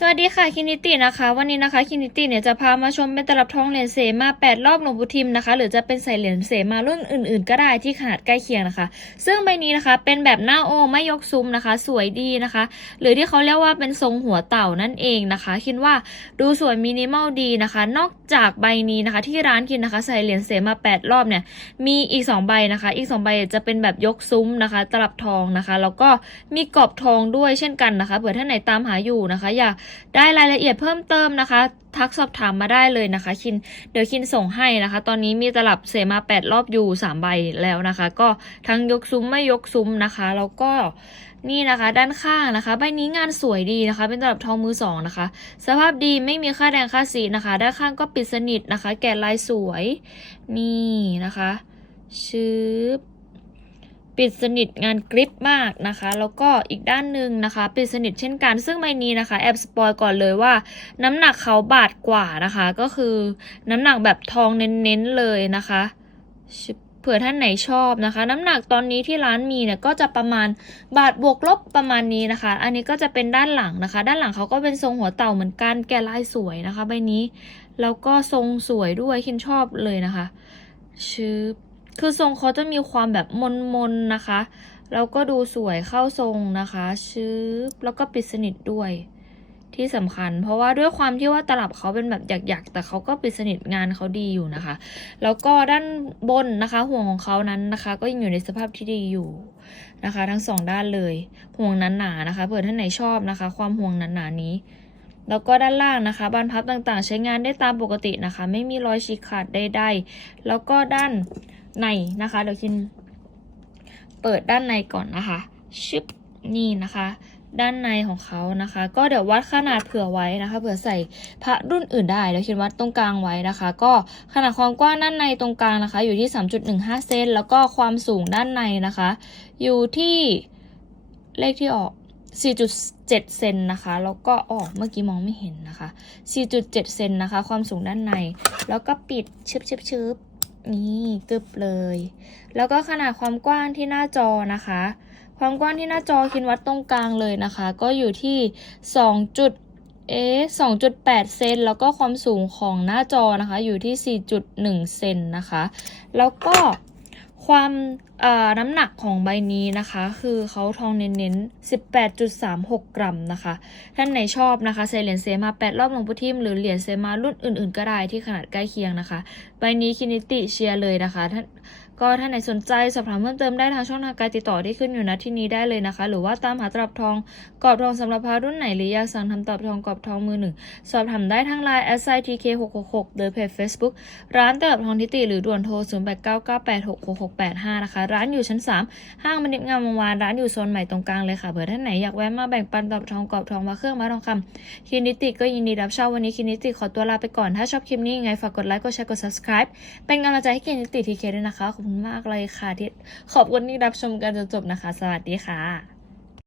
สวัสดีค่ะคินิตินะคะ วันนี้นะคะคินิติเนี่ยจะพามาชมเป็นตลับทองเหรียญเสมา8 รอบหลวงปู่ทิมนะคะ หรือจะเป็นใส่เหรียญเสมารุ่นอื่นๆ ก็ได้ที่ขนาดใกล้เคียงนะคะ ซึ่งใบนี้นะคะเป็นแบบหน้าโอไม่ยกซุ้มนะคะ สวยดีนะคะ หรือที่เขาเรียกว่าเป็นทรงหัวเต่านั่นเองนะคะ คิดว่าดูสวยมินิมอลดีนะคะ นอกจากใบนี้นะคะ ที่ร้านคินนะคะใส่เหรียญเสมา8 รอบเนี่ยมีอีก 2 ใบนะคะ อีก 2 ใบจะเป็นแบบยกซุ้มนะคะ ตลับทองนะคะแล้วก็มีกรอบทองด้วยเช่นกันนะคะเผื่อท่านไหนตามหาอยู่นะคะอยากได้รายละเอียดเพิ่มเติมนะคะ ทักสอบถามมาได้เลยนะคะ คินเดี๋ยวคินส่งให้นะคะ ตอนนี้มีตลับเสมา 8 รอบอยู่3ใบแล้วนะคะ ก็ทั้งยกซุ้มไม่ยกซุ้มนะคะ แล้วก็นี่นะคะ ด้านข้างนะคะ ใบนี้งานสวยดีนะคะ เป็นตลับทองมือสองนะคะ สภาพดีไม่มีค่าแรงค่าสีนะคะ ด้านข้างก็ปิดสนิทนะคะ แกะลายสวย นี่นะคะชืบ ปิดสนิทงานกริปมากนะคะ แล้วก็อีกด้านหนึ่งนะคะ ปิดสนิทเช่นกัน ซึ่งใบนี้นะคะแอบสปอยก่อนเลยว่า น้ำหนักเขาบาทกว่านะคะ ก็คือน้ำหนักแบบทองเน้นๆเลยนะคะเผื่อท่านไหนชอบนะคะ น้ำหนักตอนนี้ที่ร้านมีเนี่ยก็จะประมาณบาทบวกลบประมาณนี้นะคะ อันนี้ก็จะเป็นด้านหลังนะคะ ด้านหลังเขาก็เป็นทรงหัวเต่าเหมือนกันแกลายสวยนะคะ ใบนี้แล้วก็ทรงสวยด้วยคินชอบเลยนะคะชืบ คือทรงเขาจะมีความแบบมนๆนะคะ แล้วก็ดูสวยเข้าทรงนะคะชืบแล้วก็ปิดสนิทด้วยที่สำคัญ เพราะว่าด้วยความที่ว่าตลับเขาเป็นแบบหยักๆ แต่เขาก็ปิดสนิทงานเขาดีอยู่นะคะ แล้วก็ด้านบนนะคะ ห่วงของเขานั้นนะคะ ก็ยังอยู่ในสภาพที่ดีอยู่นะคะ ทั้งสองด้านเลย ห่วงนั้นหนานะคะ เผื่อท่านไหนชอบนะคะ ความห่วงนั้นหนานี้ แล้วก็ด้านล่างนะคะ บานพับต่างๆ ใช้งานได้ตามปกตินะคะ ไม่มีรอยฉีกขาดใดๆ แล้วก็ด้านในนะคะ เดี๋ยวคินเปิดด้านในก่อนนะคะ ชึบนี่นะคะ ด้านในของเขานะคะ ก็เดี๋ยววัดขนาดเผื่อไว้นะคะ เผื่อใส่พระรุ่นอื่นได้เดี๋ยวคิดวัดตรงกลางไว้นะคะ ก็ขนาดความกว้างด้านในตรงกลางนะคะ อยู่ที่ 3.15 เซนแล้วก็ความสูงด้านในนะคะ อยู่ที่เลขที่ออก 4.7 เซนนะคะ แล้วก็ออกเมื่อกี้มองไม่เห็นนะคะ 4.7 เซนนะคะ ความสูงด้านใน แล้วก็ปิดชึบชึบชึบนี่กึบเลย แล้วก็ขนาดความกว้างที่หน้าจอนะคะ ความกว้างที่หน้าจอคินวัดตรงกลางเลยนะคะ ก็อยู่ที่2จุดเอ๊2.8 เซน แล้วก็ความสูงของหน้าจอนะคะ อยู่ที่ 4.1 เซนนะคะ แล้วก็ ความน้ำหนักของใบนี้นะคะ คือเขาทองเน้นๆ 18.36 กรัมนะคะ ท่านไหนชอบนะคะใส่เหรียญเซมา 8 รอบลงพุทิมหรือเหรียญเซมารุ่นอื่นๆ ก็ได้ที่ขนาดใกล้เคียงนะคะ ใบนี้คินิติเชียร์เลยนะคะท่าน ก็ท่านไหนสนใจสอบถามเพิ่มเติมได้ทางช่องทางการติดต่อที่ขึ้นอยู่ณที่นี้ได้เลยนะคะ หรือว่าตามหาตลับทองกรอบทองสำหรับพระรุ่นไหนหรืออยากสั่งทำตลับทองกรอบทองมือหนึ่งสอบถามได้ทางไลน์ s i t k 6 6 6หรือเพจ Facebook ร้านตลับทองทิติหรือด่วนโทร 0 8 9 9 8 6 6 6 8 5 นะคะ ร้านอยู่ชั้น 3 ห้างมณิชงามวงวานร้านอยู่โซนใหม่ตรงกลางเลยค่ะเผื่อท่านไหนอยากแวะมาแบ่งปันตลับทองกรอบทองมาเครื่องมาทองคำคินิติก็ยินดีรับเช่าวันนี้คินิติขอตัวลาไปก่อนถ้าชอบคลิปนี้ยังไงฝากกดไลค์กดแชร์กด subscribe เป็นกำลังใจให้คินิติทีเคด้วยนะคะขอบมากเลยค่ะที่ขอบคุณที่รับชมกันจนจบนะคะ สวัสดีค่ะ